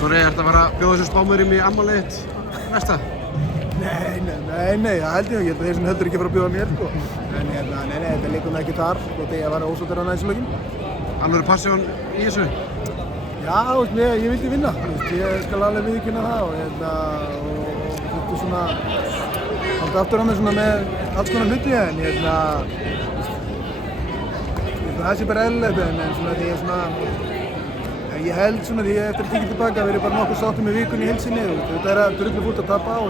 Snorri, ertu að fara að bjóða þessum spámörum í afmælið þitt næsta? Nei, það held ég held að þeir sem heldur ekki að fara að bjóða mér, sko. En nei, þetta leikur mig ekki þar, sko, þegar ég var ósáttur á næstlökin. Alveg passjón í þessu? Já, ég vildi vinna, ég skal alveg viðurkenna það og þetta svona, haldi aftur á mig svona með alls konar hluti, en það sé bara eðlilegt, en svona því ég held svona því eftir að kíkja tilbaka verið bara nokkuð sáttur með vikunni í heild sinni og þetta að drullu fúlt að tapa og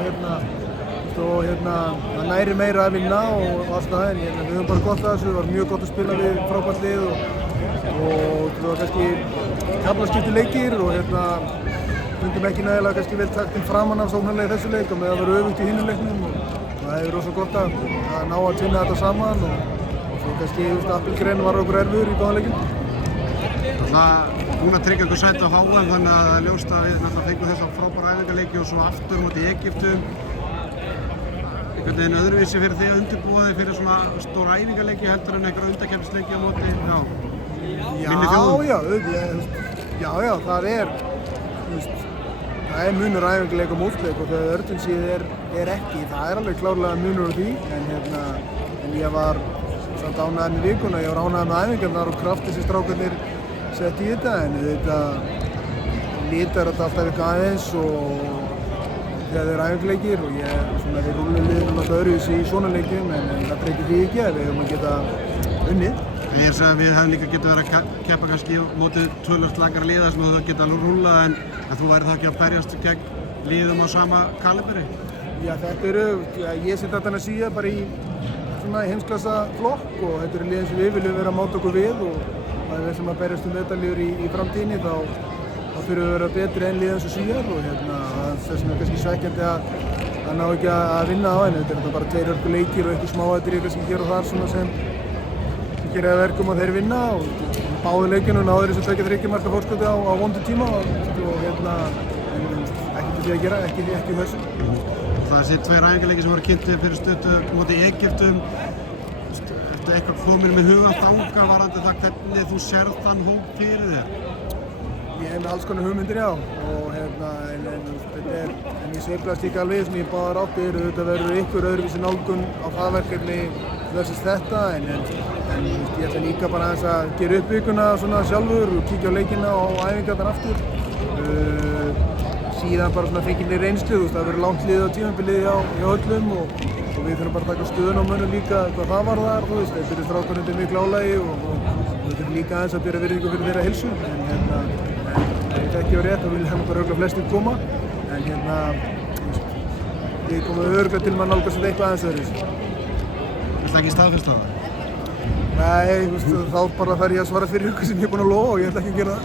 það næri meira að vinna og allt það en við höfum bara gott að þessu, það var mjög gott að spila við frábært lið og það var kannski kaflaskipti leikir og fundum ekki nægilega kannski vel taktinn framan af sóknarlega í þessu leik og með að vera öfugt í hinum leiknum og það hefur rosa gott að ná að tvinna þetta saman og svo kannski Appelgren var okkur erfiður í báðum Búin að tryggja ykkur sæti á HM þannig að það er ljóst að við náttúrulega fengum þessa frábæra æfingaleiki og svo aftur móti Egyptum. Einhvern veginn öðruvísi fyrir þig að undirbúa þig fyrir svona stór æfingaleiki heldur en einhverja undankeppnisleiki á móti minni þjóðum? Já, það er munur æfingaleik og mótleik og þegar urgensið er ekki, það er alveg klárlega munur á því en ég var samt ánægður með vikuna, ég var ánægður með æfingarnar og kraftið sem strákarnir sett í þetta en þetta lítar þetta alltaf eitthvað aðeins og þegar þeir eru æfingaleikir og við rúlum liðum alltaf öðruvísi í svona leikjum en það breytir því ekki að við höfum að geta unnið. Ég sagði að við hefum líka getið verið að keppa kannski mótið tölvöld lakara liða sem þú geta alveg rúllað en þú væri þá ekki að berjast gegn liðum á sama kaliberi? Já, ég set þetta að síða bara í heimsklassa flokk og þetta eru liðin sem við viljum vera að máta okkur við og ef við sem að berjast medaljur í framtíðinni þá þurfum við að vera betri enn liðan sem síðar og þess vegna er kannski svekkjandi að ná ekki að vinna á henni. Þetta er bara 2 hörku leikir og eitthvað smáatriði kannski hér og þar sem gerir að verkum að þeir vinna og báðu leikinu náður þess að 2-3 marka fórskoti á vondu tíma og ekki til því að gera, ekki þessu. Það sé 2 æfingaleiki sem voru kynntir fyrir stuttu móti Egyptum. Ertu eitthvað komin með hugann þangað varðandi það hvernig þú sérð þann hóp fyrir þér? Ég hef með alls konar hugmyndir já og en ég sveiflast ekki alveg sem ég báðar átti þetta verður ykkur öðruvísi nálgun á það verkefni versus þetta en ég ætla líka bara aðeins að gera upp vikuna svona sjálfur og kíkja á leikina og æfingarnar aftur. Síðan bara svona fenginni reynslu, það verður langt liðið á tímabilið hjá öllum og við þurfum bara að taka stöðun á mönnum líka hvað það varðar, þetta eru strákar undir miklu álagi og við þurfum líka aðeins að bera virðingu fyrir þeirra heilsu en þetta ekki á rétt og vilja hann bara örugglega flestir koma en við komum örugglega til að nálgast þetta eitthvað aðeins öðruvísi. Viltu ekki staðfesta það? Nei, þá bara þarf ég að svara fyrir ykkur sem ég er búinn að lofa og ég ætla ekki að gera það.